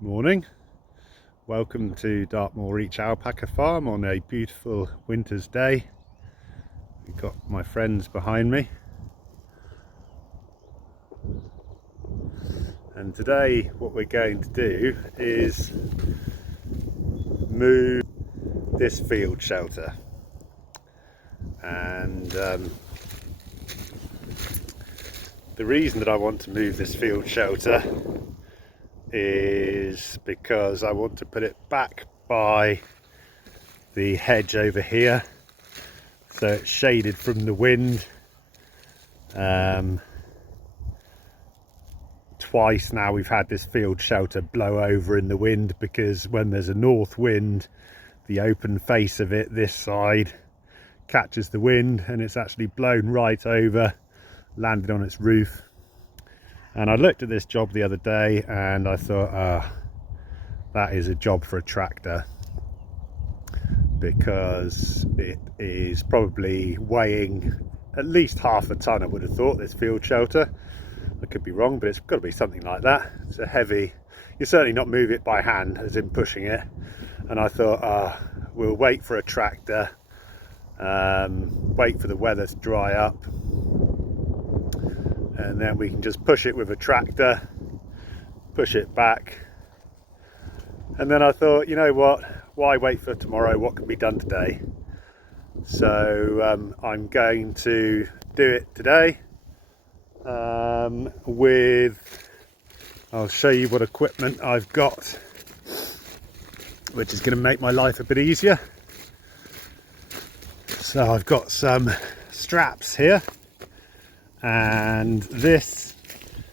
Morning, welcome to Dartmoor Reach Alpaca Farm on a beautiful winter's day. We've got my friends behind me, and today what we're going to do is move this field shelter. And the reason that I want to move this field shelter is because I want to put it back by the hedge over here, so it's shaded from the wind. Twice now we've had this field shelter blow over in the wind, because when there's a north wind, the open face of it this side catches the wind and it's actually blown right over, landed on its roof. And I looked at this job the other day and I thought, that is a job for a tractor, because it is probably weighing at least half a ton, I would have thought, this field shelter. I could be wrong, but it's got to be something like that. It's a heavy, you certainly not move it by hand as in pushing it. And I thought, we'll wait for a tractor, wait for the weather to dry up, and then we can just push it with a tractor, push it back. And then I thought, you know what, why wait for tomorrow? What can be done today? So I'm going to do it today. I'll show you what equipment I've got, which is going to make my life a bit easier. So I've got some straps here, and this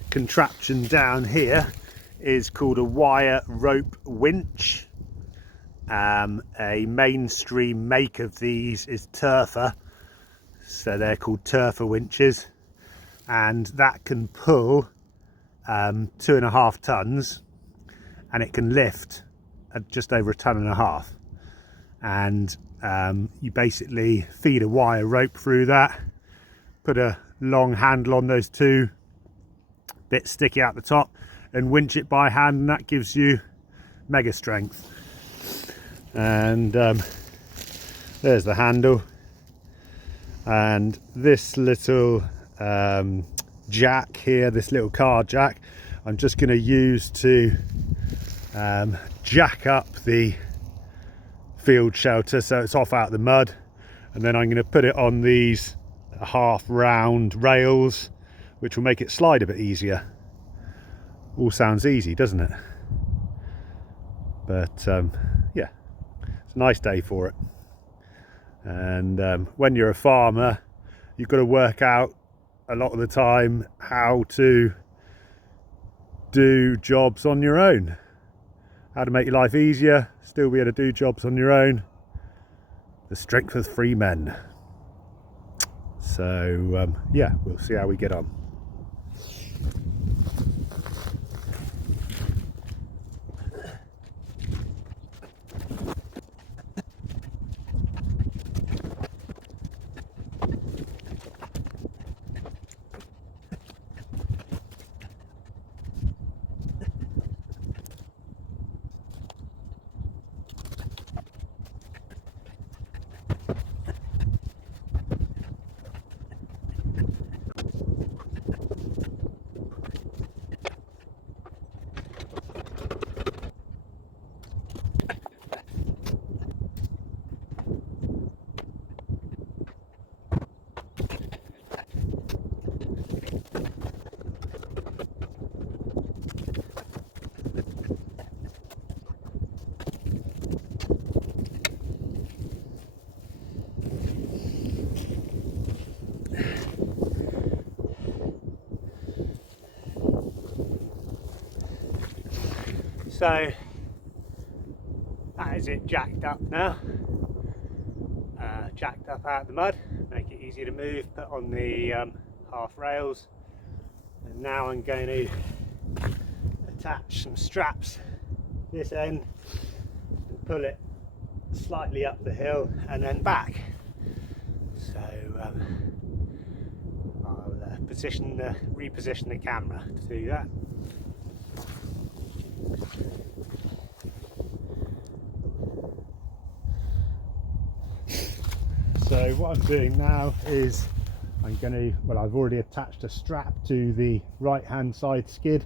contraption down here is called a wire rope winch. A mainstream make of these is Terfa, so they're called Terfa winches, and that can pull 2.5 tons, and it can lift at just over 1.5 tons. And you basically feed a wire rope through that, put a long handle on those two bits sticky out the top, and winch it by hand, and that gives you mega strength. And there's the handle, and this little jack here, this little car jack, I'm just going to use to jack up the field shelter so it's off out of the mud. And then I'm going to put it on these half round rails, which will make it slide a bit easier. All sounds easy, doesn't it? But yeah, it's a nice day for it. And when you're a farmer, you've got to work out a lot of the time how to do jobs on your own, how to make your life easier, still be able to do jobs on your own. The strength of free men. So yeah, we'll see how we get on. So that is it jacked up now, jacked up out of the mud, make it easy to move, put on the half rails. And now I'm going to attach some straps this end and pull it slightly up the hill and then back. So I'll reposition the camera to do that. So what I'm doing now is I've already attached a strap to the right hand side skid.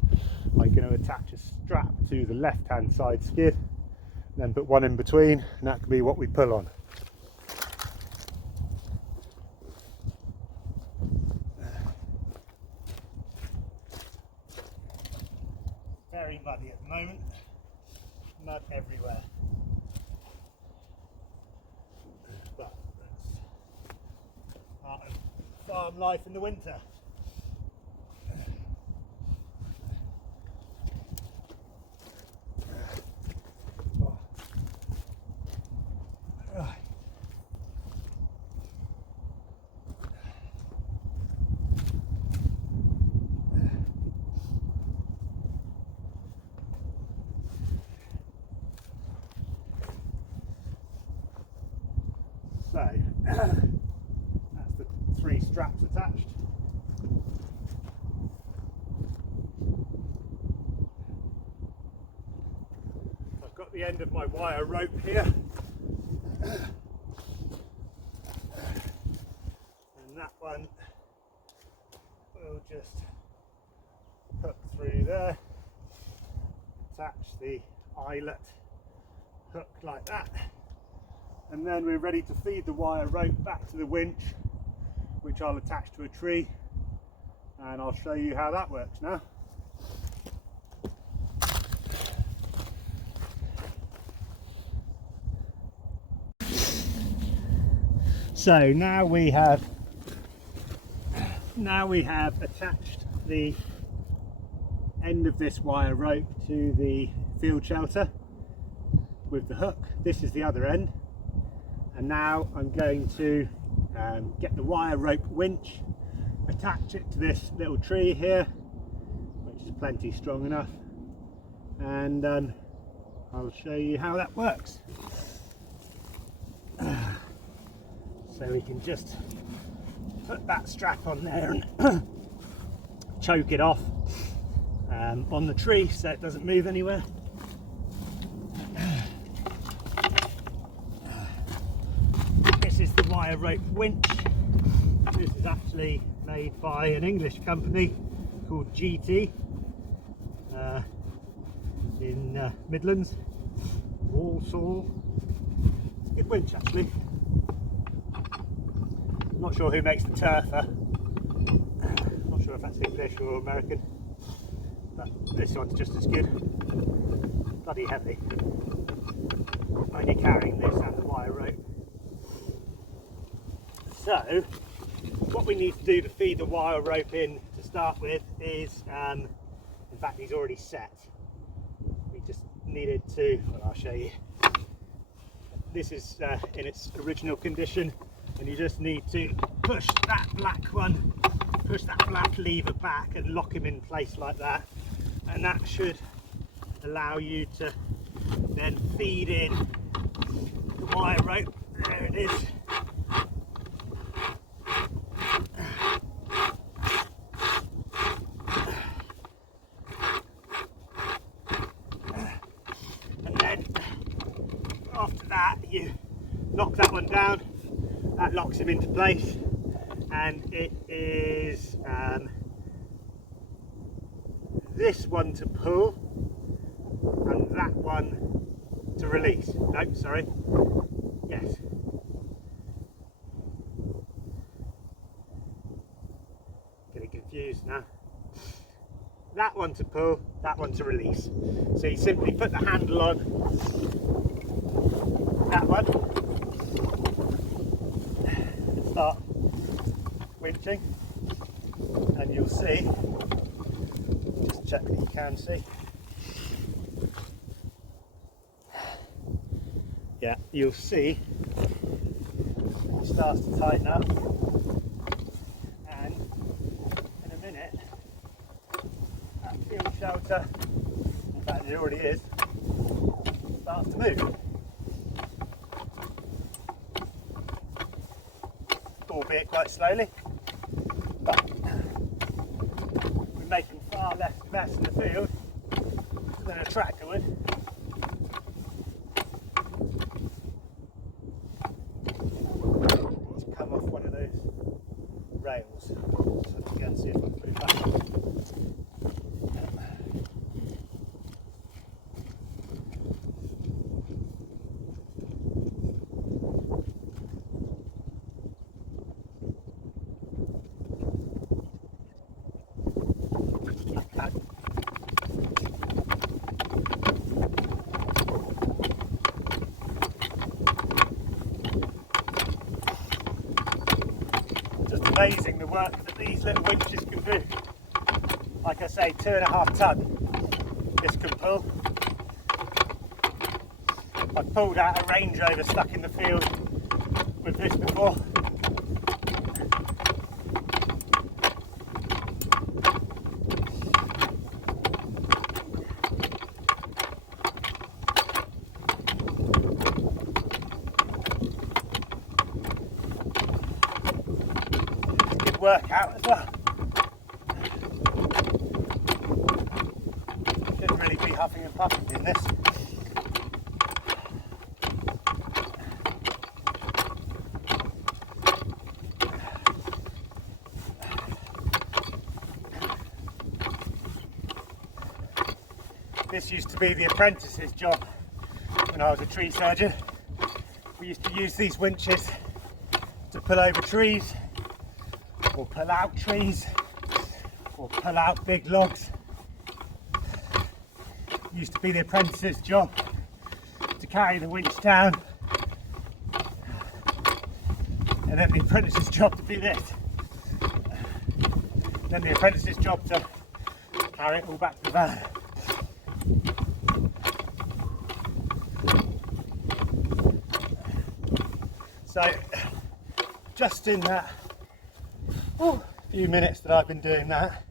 I'm going to attach a strap to the left hand side skid, then put one in between, and that can be what we pull on. Very muddy at the moment, mud everywhere. But that's part of farm life in the winter. So that's the 3 straps attached. I've got the end of my wire rope here, and that one will just hook through there, attach the eyelet hook like that, and then we're ready to feed the wire rope back to the winch, which I'll attach to a tree, and I'll show you how that works now. So now we have attached the end of this wire rope to the field shelter with the hook. This is the other end, and now I'm going to get the wire rope winch, attach it to this little tree here, which is plenty strong enough, and I'll show you how that works. So we can just put that strap on there and choke it off on the tree so it doesn't move anywhere. This is the wire rope winch. This is actually made by an English company called GT in Midlands, Walsall. Good winch actually. Not sure who makes the Turfer. Not sure if that's English or American, but this one's just as good. Bloody heavy. Only carrying this and the wire rope. So, what we need to do to feed the wire rope in to start with is, in fact he's already set. We just needed to, well, I'll show you. This is in its original condition, and you just need to push that black lever back and lock him in place like that, and that should allow you to then feed in the wire rope. There it is. And then after that you knock that one down. That locks him into place, and it is this one to pull and that one to release. No, sorry. Yes. Getting confused now. That one to pull, that one to release. So you simply put the handle on that one, start winching, and you'll see, just check that you can see, yeah, you'll see it starts to tighten up, and in a minute that field shelter, in fact it already is, starts to move. Albeit quite slowly, but we're making far less mess in the field than a tractor would. Let's amazing the work that these little winches can do. Like I say, 2.5 ton this can pull. I've pulled out a Range Rover stuck in the field with this before. Good workout as well. Shouldn't really be huffing and puffing in this. This used to be the apprentice's job when I was a tree surgeon. We used to use these winches to pull over trees, or pull out trees, or pull out big logs. It used to be the apprentice's job to carry the winch down, and then the apprentice's job to do this. Then the apprentice's job to carry it all back to the van. So, just in that few minutes that I've been doing that,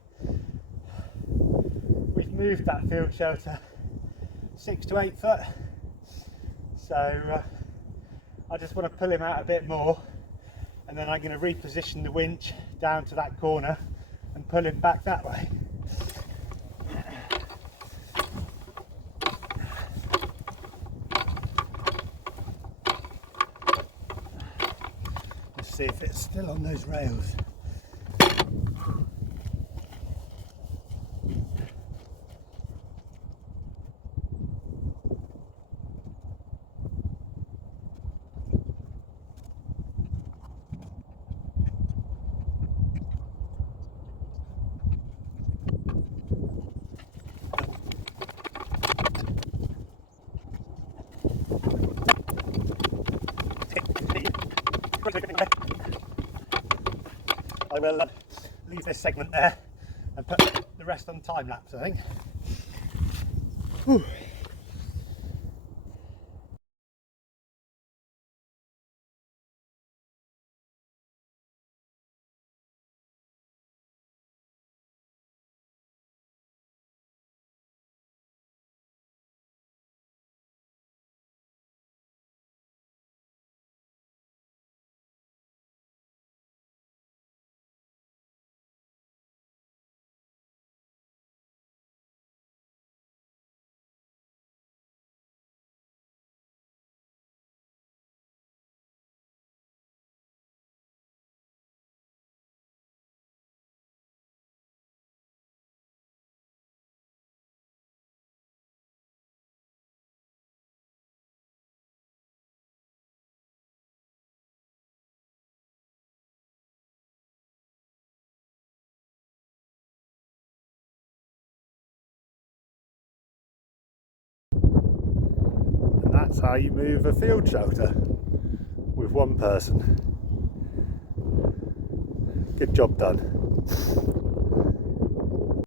we've moved that field shelter 6 to 8 foot. So, I just want to pull him out a bit more, and then I'm going to reposition the winch down to that corner and pull him back that way. See if it's still on those rails. I will leave this segment there and put the rest on time lapse, I think. Whew. That's how you move a field shelter with one person. Good job done.